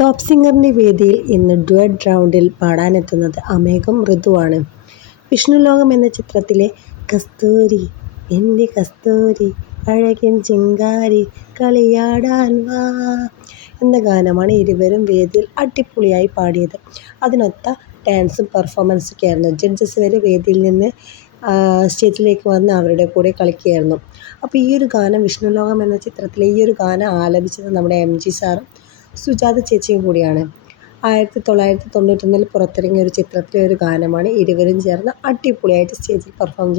Top സിംഗറിൻ്റെ വേദിയിൽ ഇന്ന് duet റൗണ്ടിൽ പാടാനെത്തുന്നത് അമേഘും ഋതുവാണ്. വിഷ്ണുലോകം എന്ന ചിത്രത്തിലെ കസ്തൂരി എൻ്റെ കസ്തൂരി അഴകിൻ ചിങ്കാരി കളിയാടാൻ വാ എന്ന ഗാനമാണ് ഇരുവരും വേദിയിൽ അടിപൊളിയായി പാടിയത്. അതിനൊത്ത ഡാൻസും പെർഫോമൻസൊക്കെ ആയിരുന്നു. ജഡ്ജസ് വരെ വേദിയിൽ നിന്ന് സ്റ്റേജിലേക്ക് വന്ന് അവരുടെ കൂടെ കളിക്കുകയായിരുന്നു. അപ്പോൾ ഈ ഒരു ഗാനം വിഷ്ണുലോകം എന്ന ചിത്രത്തിലെ ഈ ഒരു ഗാനം ആലപിച്ചത് നമ്മുടെ MG സാറും സുജാത ചേച്ചിയും കൂടിയാണ്. 1991 പുറത്തിറങ്ങിയ ഒരു ചിത്രത്തിലെ ഒരു ഗാനമാണ് ഇരുവരും ചേർന്ന് അടിപൊളിയായിട്ട് സ്റ്റേജിൽ പെർഫോം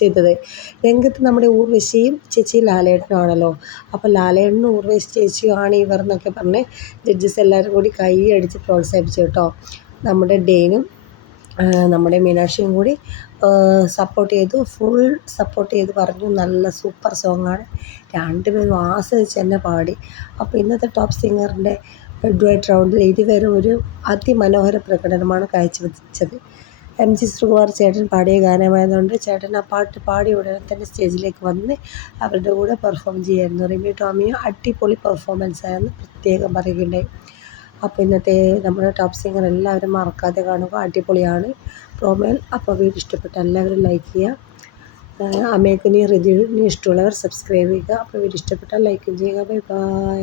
ചെയ്തത്. രംഗത്ത് നമ്മുടെ ഊർവശിയും ചേച്ചി ലാലേട്ടനും ആണല്ലോ. അപ്പോൾ ലാലേട്ടനും ഊർവശി ചേച്ചിയും ആണ് ഇവർ എന്നൊക്കെ പറഞ്ഞ് ജഡ്ജസ് എല്ലാവരും കൂടി കൈ അടിച്ച് പ്രോത്സാഹിപ്പിച്ചു കേട്ടോ. നമ്മുടെ ഡെയിനും നമ്മുടെ മീനാക്ഷിയും കൂടി സപ്പോർട്ട് ചെയ്തു, ഫുൾ സപ്പോർട്ട് ചെയ്ത് പറഞ്ഞു നല്ല സൂപ്പർ സോങ്ങാണ്. രണ്ടുപേരും ആസ്വദിച്ച് തന്നെ പാടി. അപ്പോൾ ഇന്നത്തെ ടോപ്പ് സിംഗറിൻ്റെ ഡുവറ്റ് റൗണ്ടിൽ ഇരുവരും ഒരു അതിമനോഹര പ്രകടനമാണ് കാഴ്ചവെച്ചത്. MG ശ്രീകുമാർ ചേട്ടൻ പാടിയ ഗാനമായതുകൊണ്ട് ചേട്ടൻ ആ പാട്ട് പാടിയ ഉടനെ തന്നെ സ്റ്റേജിലേക്ക് വന്ന് അവരുടെ കൂടെ പെർഫോം ചെയ്യായിരുന്നു. റിമി ടോമിയും അടിപൊളി പെർഫോമൻസ് ആയെന്ന് പ്രത്യേകം പറയുകയുണ്ടായി. അപ്പോൾ ഇന്നത്തെ നമ്മുടെ ടോപ്പ് സിംഗർ എല്ലാവരും മറക്കാതെ കാണുക, അടിപൊളിയാണ് പ്രോമോയിൽ. അപ്പോൾ വീഡിയോ ഇഷ്ടപ്പെട്ട എല്ലാവരും ലൈക്ക് ചെയ്യുക. അമേഘിനെയും ഋതുവിനെയും ഇഷ്ടമുള്ളവർ സബ്സ്ക്രൈബ് ചെയ്യുക. അപ്പോൾ വീഡിയോ ഇഷ്ടപ്പെട്ടാൽ ലൈക്ക് ചെയ്യുക. Bye bye.